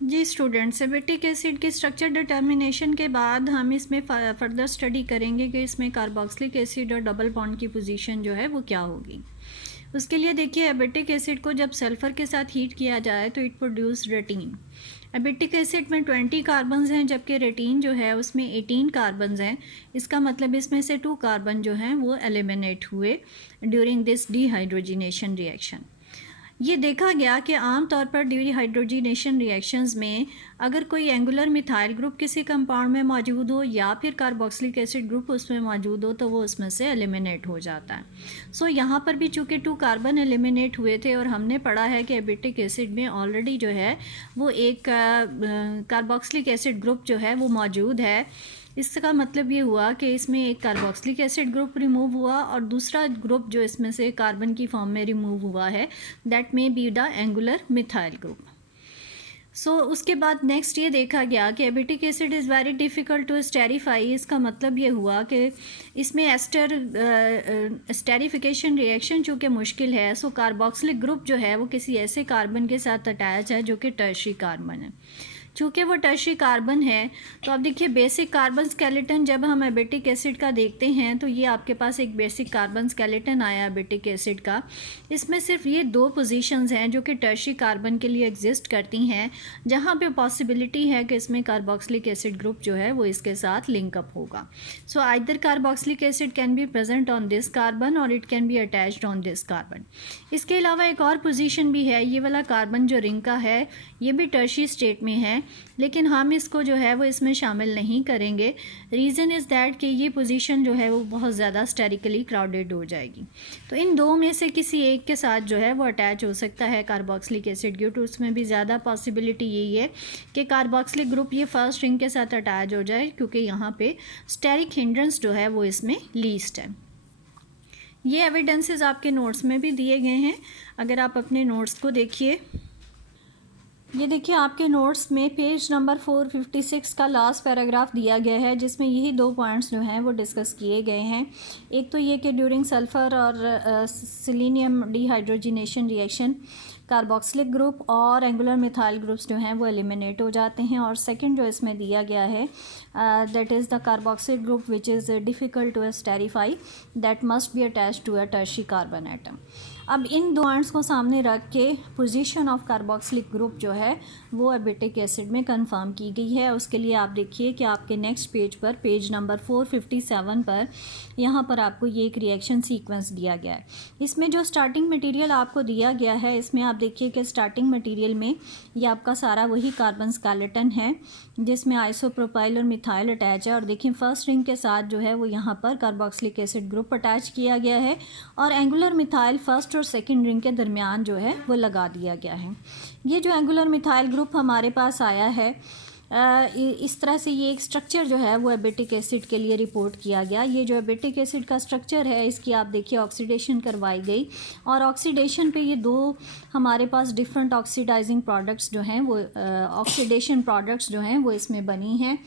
जी students, acetic acid की structure determination के बाद हम इसमें फर्दर स्टडी करेंगे कि इसमें कार्बोक्सिलिक एसिड और डबल बॉन्ड की पोजीशन जो है वो क्या होगी। उसके लिए देखिए, एसिटिक एसिड को जब सल्फ़र के साथ हीट किया जाए तो इट प्रोड्यूस रेटिन। एसिटिक एसिड में 20 कार्बन्स हैं, जबकि रेटिन जो है उसमें 18 कार्बन्स हैं। इसका मतलब इसमें से 2 कार्बन जो हैं वो एलिमिनेट हुए ड्यूरिंग दिस डिहाइड्रोजिनेशन रिएक्शन। ये देखा गया कि आमतौर पर डिहाइड्रोजिनेशन रिएक्शंस में अगर कोई एंगुलर मिथाइल ग्रुप किसी कंपाउंड में मौजूद हो या फिर कार्बोक्सिलिक एसिड ग्रुप उसमें मौजूद हो तो वो उसमें से एलिमिनेट हो जाता है। सो यहाँ पर भी चूँकि 2 कार्बन एलिमिनेट हुए थे और हमने पढ़ा है कि एसिटिक एसिड में ऑलरेडी जो है वो एक कार्बोक्सिलिक एसिड ग्रुप जो है वो मौजूद है। इसका मतलब ये हुआ कि इसमें एक कार्बोक्सिलिक एसिड ग्रुप रिमूव हुआ और दूसरा ग्रुप जो इसमें से कार्बन की फॉर्म में रिमूव हुआ है, that may be the angular methyl group. So उसके बाद नेक्स्ट ये देखा गया कि acetic acid is very difficult to esterify. इसका मतलब ये हुआ कि इसमें स्टेरिफिकेशन रिएक्शन चूँकि मुश्किल है, सो कार्बोक्सिलिक ग्रुप जो है वो किसी ऐसे कार्बन के साथ अटैच है जो कि टर्शियरी कार्बन है। चूँकि वो टर्शियरी कार्बन है तो अब देखिए, बेसिक कार्बन स्केलेटन जब हम एसिटिक एसिड का देखते हैं तो ये आपके पास एक बेसिक कार्बन स्केलेटन आया एसिटिक एसिड का। इसमें सिर्फ ये 2 पोजीशंस हैं जो कि टर्शियरी कार्बन के लिए एग्जिस्ट करती हैं, जहाँ पे पॉसिबिलिटी है कि इसमें कार्बोक्सिलिक एसिड ग्रुप जो है वो इसके साथ लिंकअप होगा। So either carboxylic acid can be present on this carbon और it can be attached on this carbon. इसके अलावा एक और पोजीशन भी है, ये वाला कार्बन जो रिंग का है ये भी टर्शियरी स्टेट में है, लेकिन हम इसको जो है वो इसमें शामिल नहीं करेंगे। रीज़न इज़ दैट कि ये पोजीशन जो है वो बहुत ज़्यादा स्टेरिकली क्राउडेड हो जाएगी। तो इन 2 में से किसी एक के साथ जो है वो अटैच हो सकता है कार्बोक्सिलिक एसिड ग्रुप। तो उसमें भी ज़्यादा पॉसिबिलिटी यही है कि कार्बोक्सिलिक ग्रुप ये फर्स्ट रिंग के साथ अटैच हो जाए, क्योंकि यहाँ पे स्टेरिक हिंड्रेंस जो है वो इसमें लीस्ट है। ये एविडेंसेस आपके नोट्स में भी दिए गए हैं, अगर आप अपने नोट्स को देखिए। ये देखिए, आपके नोट्स में पेज नंबर 456 का लास्ट पैराग्राफ दिया गया है, जिसमें यही 2 पॉइंट्स जो हैं वो डिस्कस किए गए हैं। एक तो ये कि ड्यूरिंग सल्फ़र और selenium dehydrogenation reaction carboxylic group और एंगुलर मिथाइल ग्रुप्स जो हैं वो एलिमिनेट हो जाते हैं। और सेकंड जो इसमें दिया गया है, that is the carboxylic group which is difficult to esterify, that must be attached to a tertiary carbon atom. अब इन 2 पॉइंट्स को सामने रख के पोजीशन ऑफ कार्बोक्सिलिक ग्रुप जो है वो एसिटिक एसिड में कंफर्म की गई है। उसके लिए आप देखिए कि आपके नेक्स्ट पेज पर, पेज नंबर 457 पर, यहाँ पर आपको ये एक रिएक्शन सीक्वेंस दिया गया है। इसमें जो स्टार्टिंग मटेरियल आपको दिया गया है, इसमें आप देखिए कि स्टार्टिंग मटेरियल में ये आपका सारा वही कार्बन स्केलेटन है जिसमें आइसोप्रोपाइल और मिथाइल अटैच है। और देखिए, फर्स्ट रिंग के साथ जो है वो यहाँ पर कार्बोक्सिलिक एसिड ग्रुप अटैच किया गया है और एंगुलर मिथाइल फर्स्ट और सेकेंड रिंग के दरमियान जो है वो लगा दिया गया है। ये जो एंगुलर मिथाइल ग्रुप हमारे पास आया है, इस तरह से ये एक स्ट्रक्चर जो है वो एसिटिक एसिड के लिए रिपोर्ट किया गया। ये जो एसिटिक एसिड का स्ट्रक्चर है, इसकी आप देखिए ऑक्सीडेशन करवाई गई और ऑक्सीडेशन पे ये 2 हमारे पास डिफरेंट ऑक्सीडाइजिंग प्रोडक्ट्स जो हैं वो ऑक्सीडेशन प्रोडक्ट्स जो हैं वो इसमें बनी हैं।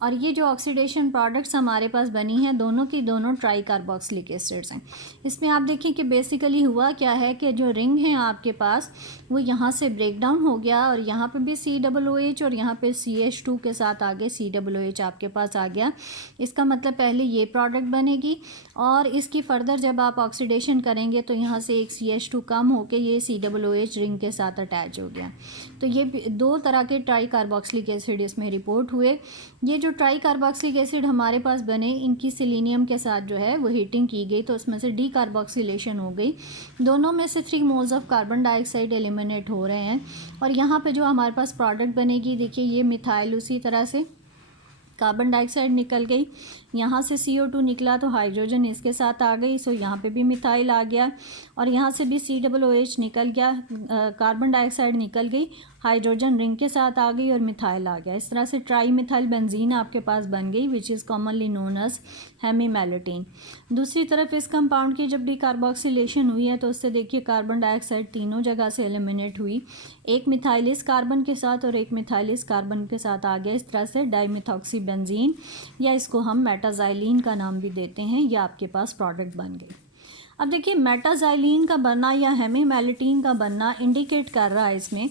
और ये जो ऑक्सीडेशन प्रोडक्ट्स हमारे पास बनी हैं, दोनों की दोनों ट्राई कार्बोक्सिलिक एसिड्स हैं। इसमें आप देखें कि बेसिकली हुआ क्या है कि जो रिंग है आपके पास वो यहाँ से ब्रेक डाउन हो गया और यहाँ पे भी COOH और यहाँ पे CH2 के साथ आगे COOH आपके पास आ गया। इसका मतलब पहले ये प्रोडक्ट बनेगी और इसकी फर्दर जब आप ऑक्सीडेशन करेंगे तो यहाँ से एक CH2 कम होके ये COOH रिंग के साथ अटैच हो गया। तो ये 2 तरह के ट्राई कार्बोक्सिलिक एसिड इसमें रिपोर्ट हुए। ये जो ट्राई कार्बोक्सिलिक एसिड हमारे पास बने, इनकी सेलेनियम के साथ जो है वो हीटिंग की गई तो उसमें से डीकार्बोक्सिलेशन हो गई। दोनों में से 3 moles of carbon dioxide eliminate हो रहे हैं और यहाँ पे जो हमारे पास प्रोडक्ट बनेगी, देखिए ये मिथाइल उसी तरह से कार्बन डाइऑक्साइड निकल गई, यहाँ से CO2 निकला तो हाइड्रोजन इसके साथ आ गई, सो यहाँ पे भी मिथाइल आ गया और यहाँ से भी COOH निकल गया, कार्बन डाइऑक्साइड निकल गई, हाइड्रोजन रिंग के साथ आ गई और मिथाइल आ गया। इस तरह से ट्राई मिथाइल बेंजीन आपके पास बन गई, which is commonly known as hemimellitene. दूसरी तरफ इस कंपाउंड की जब डीकार्बोक्सिलेशन हुई है तो उससे देखिए कार्बन डाइऑक्साइड तीनों जगह से एलिमिनेट हुई, एक मिथाइल इस कार्बन के साथ और एक मिथाइल इस कार्बन के साथ आ गया। इस तरह से डाइमिथॉक्सी बेंजीन, या इसको हम मेटाजाइलिन का नाम भी देते हैं, यह आपके पास प्रोडक्ट बन गई। अब देखिए, मेटाजाइलिन का बनना या हेमीमेलेटिन का बनना इंडिकेट कर रहा है इसमें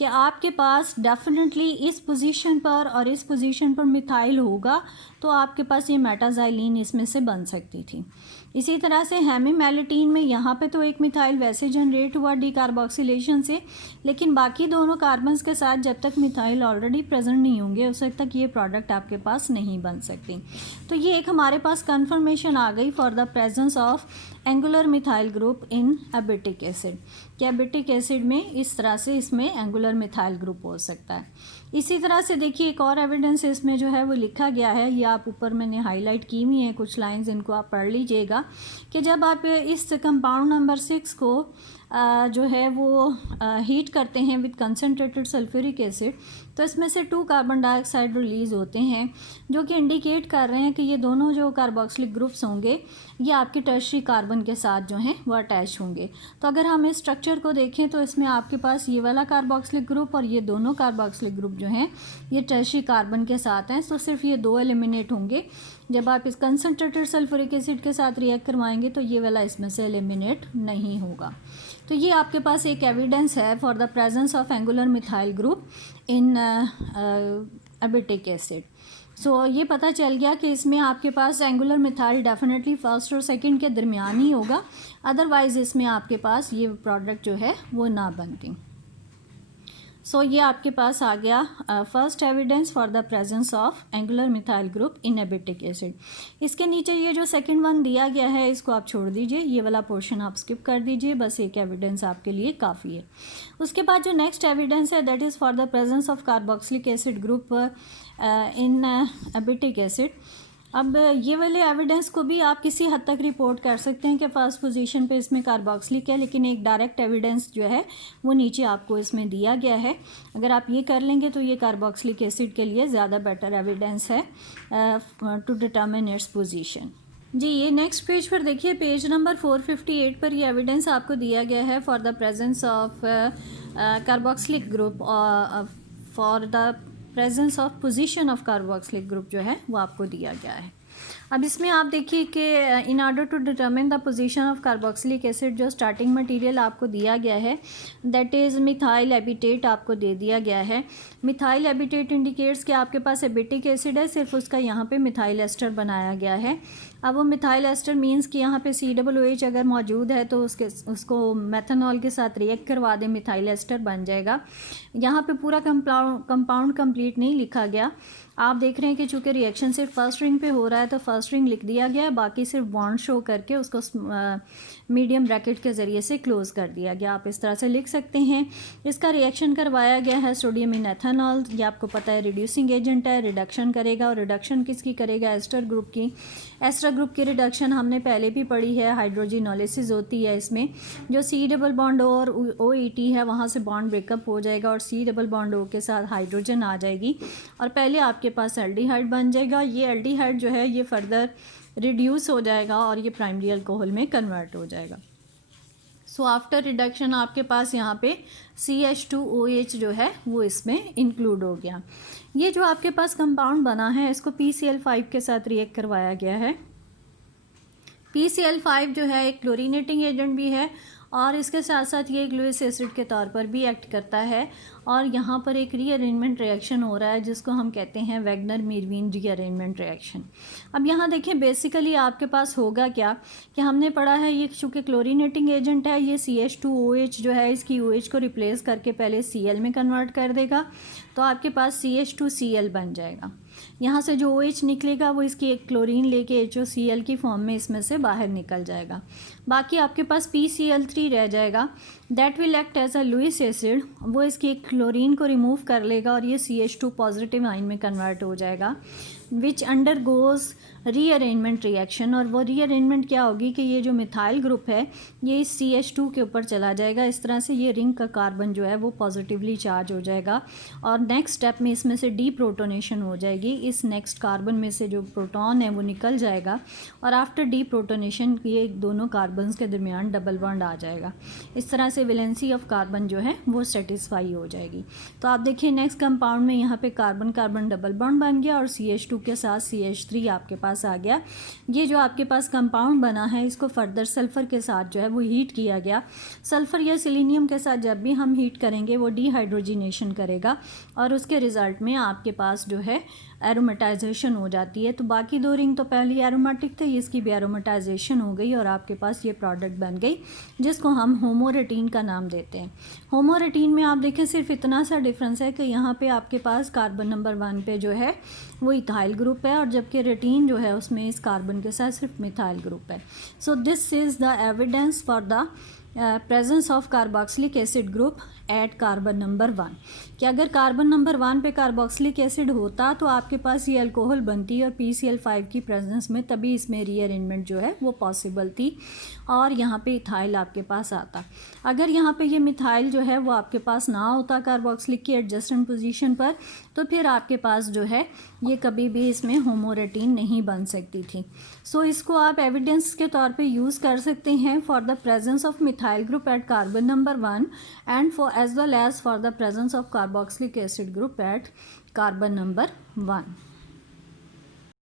कि आपके पास डेफिनेटली इस पोजीशन पर और इस पोजीशन पर मिथाइल होगा तो आपके पास ये मेटाजाइलिन इसमें से बन सकती थी। इसी तरह से हेमीमेलेटिन में यहाँ पे तो एक मिथाइल वैसे जनरेट हुआ डीकार्बोक्सिलेशन से, लेकिन बाकी दोनों कार्बन्स के साथ जब तक मिथाइल ऑलरेडी प्रेजेंट नहीं होंगे उस वक्त तक ये प्रोडक्ट आपके पास नहीं बन सकती। तो ये एक हमारे पास कन्फर्मेशन आ गई for the presence of angular methyl group in abietic acid कि एबिटिक एसिड में इस तरह से इसमें एंगुलर मिथाइल ग्रुप हो सकता है। इसी तरह से देखिए एक और एविडेंस इसमें जो है वो लिखा गया है, ये आप ऊपर मैंने हाईलाइट की हुई है कुछ लाइंस, इनको आप पढ़ लीजिएगा कि जब आप इस कंपाउंड नंबर 6 को जो है वो हीट करते हैं विद कंसनट्रेटेड सल्फ्यूरिक एसिड तो इसमें से 2 कार्बन डाइऑक्साइड रिलीज़ होते हैं जो कि इंडिकेट कर रहे हैं कि ये दोनों जो कार्बोक्सिलिक ग्रुप्स होंगे ये आपके टर्शियरी कार्बन के साथ जो हैं वो अटैच होंगे। तो अगर हम इस स्ट्रक्चर को देखें तो इसमें आपके पास ये वाला कार्बोक्सिलिक ग्रुप और ये दोनों कार्बोक्सिलिक ग्रुप जो हैं ये टर्शियरी कार्बन के साथ हैं, तो सिर्फ ये 2 एलिमिनेट होंगे। जब आप इस कंसनट्रेटेड सल्फ्यूरिक एसिड के साथ रिएक्ट करवाएंगे तो ये वाला इसमें से एलिमिनेट नहीं होगा। तो ये आपके पास एक एविडेंस है for the presence of angular methyl group in abietic acid. So ये पता चल गया कि इसमें आपके पास एंगुलर मिथाइल डेफिनेटली फर्स्ट और सेकंड के दरमियान ही होगा, अदरवाइज़ इसमें आपके पास ये प्रोडक्ट जो है वो ना बनती। सो ये आपके पास आ गया first evidence for the presence of angular methyl group in abietic acid. इसके नीचे ये जो सेकंड वन दिया गया है इसको आप छोड़ दीजिए, ये वाला पोर्शन आप स्किप कर दीजिए, बस एक एविडेंस आपके लिए काफ़ी है। उसके बाद जो नेक्स्ट एविडेंस है that is for the presence of carboxylic acid group in abietic acid. अब ये वाले एविडेंस को भी आप किसी हद तक रिपोर्ट कर सकते हैं कि फर्स्ट पोजीशन पे इसमें कार्बोक्सिलिक है, लेकिन एक डायरेक्ट एविडेंस जो है वो नीचे आपको इसमें दिया गया है। अगर आप ये कर लेंगे तो ये कार्बोक्सिलिक एसिड के लिए ज़्यादा बेटर एविडेंस है टू डिटर्मिन इट्स पोजीशन। जी ये नेक्स्ट पेज पर देखिए, पेज नंबर 458 पर ये एविडेंस आपको दिया गया है for the presence of carboxylic group for the presence of position of carboxylic group जो है वो आपको दिया गया है। अब इसमें आप देखिए कि in order to determine the position of carboxylic acid जो स्टार्टिंग मटेरियल आपको दिया गया है दैट इज़ मिथाइल एबिटेट आपको दे दिया गया है। मिथाइल एबिटेट इंडिकेट्स कि आपके पास एबिटिक एसिड है, सिर्फ उसका यहाँ पे मिथाइल एस्टर बनाया गया है। अब वो मिथाइल एस्टर मीन्स कि यहाँ पे COOH अगर मौजूद है तो उसको मेथनॉल के साथ रिएक्ट करवा दें, मिथाइल एस्टर बन जाएगा। यहाँ पे पूरा कंपाउंड कंप्लीट नहीं लिखा गया, आप देख रहे हैं कि चूँकि रिएक्शन सिर्फ फर्स्ट रिंग पे हो रहा है तो फर्स्ट रिंग लिख दिया गया है, बाकी सिर्फ बॉन्ड शो करके उसको मीडियम ब्रैकेट के ज़रिए से क्लोज़ कर दिया गया। आप इस तरह से लिख सकते हैं। इसका रिएक्शन करवाया गया है सोडियम इन एथेनॉल, ये आपको पता है रिड्यूसिंग एजेंट है, रिडक्शन करेगा। और रिडक्शन किसकी करेगा? एस्टर ग्रुप की। एस्टर ग्रुप की रिडक्शन हमने पहले भी पढ़ी है, हाइड्रोजिनोलिसिस होती है इसमें। जो C डबल बॉन्ड और OET है वहाँ से बॉन्ड ब्रेकअप हो जाएगा और C डबल बॉन्ड O के साथ हाइड्रोजन आ जाएगी और पहले आपके पास एल्डिहाइड बन जाएगा। ये एल्डिहाइड जो है ये फर्दर रिड्यूस हो जाएगा और ये प्राइमरी अल्कोहल में कन्वर्ट हो जाएगा। सो आफ्टर रिडक्शन आपके पास यहाँ पे CH2OH जो है वो इसमें इंक्लूड हो गया। ये जो आपके पास कंपाउंड बना है इसको PCl5 के साथ रिएक्ट करवाया गया है। PCl5 जो है एक क्लोरीनेटिंग एजेंट भी है और इसके साथ साथ ये एक लुईस एसिड के तौर पर भी एक्ट करता है और यहाँ पर एक रीअरेंजमेंट रिएक्शन हो रहा है जिसको हम कहते हैं वैगनर मीरवीन रीअरेंजमेंट रिएक्शन। अब यहाँ देखिए बेसिकली आपके पास होगा क्या कि हमने पढ़ा है ये चूँकि क्लोरीनेटिंग एजेंट है, ये CH2OH जो है इसकी OH को रिप्लेस करके पहले Cl में कन्वर्ट कर देगा तो आपके पास CH2Cl बन जाएगा। यहाँ से जो OH निकलेगा वो इसकी एक क्लोरीन लेके HOCl की फॉर्म में इसमें से बाहर निकल जाएगा। बाकी आपके पास PCl3 रह जाएगा, that will act as a Lewis acid, वो इसकी एक क्लोरीन को रिमूव कर लेगा और ये CH2 पॉजिटिव आयन में कन्वर्ट हो जाएगा विच अंडर गोज़ रीअरेंजमेंट रिएक्शन। और वो रीअरेंजमेंट क्या होगी कि ये जो मिथाइल ग्रुप है ये इस CH2 के ऊपर चला जाएगा, इस तरह से ये रिंग का कार्बन जो है वो पॉजिटिवली चार्ज हो जाएगा और नेक्स्ट स्टेप में इसमें से डीप्रोटोनेशन हो जाएगी। इस नेक्स्ट कार्बन में से जो प्रोटॉन है वो निकल जाएगा और आफ्टर डीप्रोटोनेशन ये दोनों कार्बन्स के दरमियान डबल बॉन्ड आ जाएगा। इस तरह से वैलेंसी ऑफ कार्बन जो है वो सेटिस्फाई हो जाएगी। तो आप देखिए नेक्स्ट कंपाउंड में यहाँ पे कार्बन कार्बन डबल बॉन्ड बन गया और CH2 के साथ CH3 आपके पास आ गया। ये जो आपके पास कंपाउंड बना है इसको फर्दर सल्फ़र के साथ जो है वो हीट किया गया। सल्फ़र या सिलीनियम के साथ जब भी हम हीट करेंगे वो डिहाइड्रोजिनेशन करेगा और उसके रिज़ल्ट में आपके पास जो है एरोमेटाइजेशन हो जाती है। तो बाकी दो रिंग तो पहले एरोमेटिक थे, इसकी भी एरोमेटाइजेशन हो गई और आपके पास ये प्रोडक्ट बन गई जिसको हम होमोरेटिन का नाम देते हैं। होमोरेटिन में आप देखें सिर्फ इतना सा डिफरेंस है कि यहाँ पे आपके पास कार्बन नंबर 1 पे जो है वो इथाइल ग्रुप है और जबकि रेटिन जो है उसमें इस कार्बन के साथ सिर्फ मिथाइल ग्रुप है। So this is the evidence for the presence of carboxylic acid group at carbon number 1 कि अगर कार्बन नंबर 1 पे कार्बोक्सिलिक एसिड होता तो आपके पास ये अल्कोहल बनती और PCl5 की प्रेजेंस में तभी इसमें रीअरेंजमेंट जो है वो पॉसिबल थी और यहाँ पे इथाइल आपके पास आता। अगर यहाँ पे ये मिथाइल जो है वो आपके पास ना होता कार्बोक्सिलिक की एडजस्टेंट पोजीशन पर तो फिर आपके पास जो है ये कभी भी इसमें होमोरेटिन नहीं बन सकती थी। सो इसको आप एविडेंस के तौर पे यूज़ कर सकते हैं for the presence of methyl group at carbon number 1 and for as well as for the presence of carboxylic acid group at carbon number 1.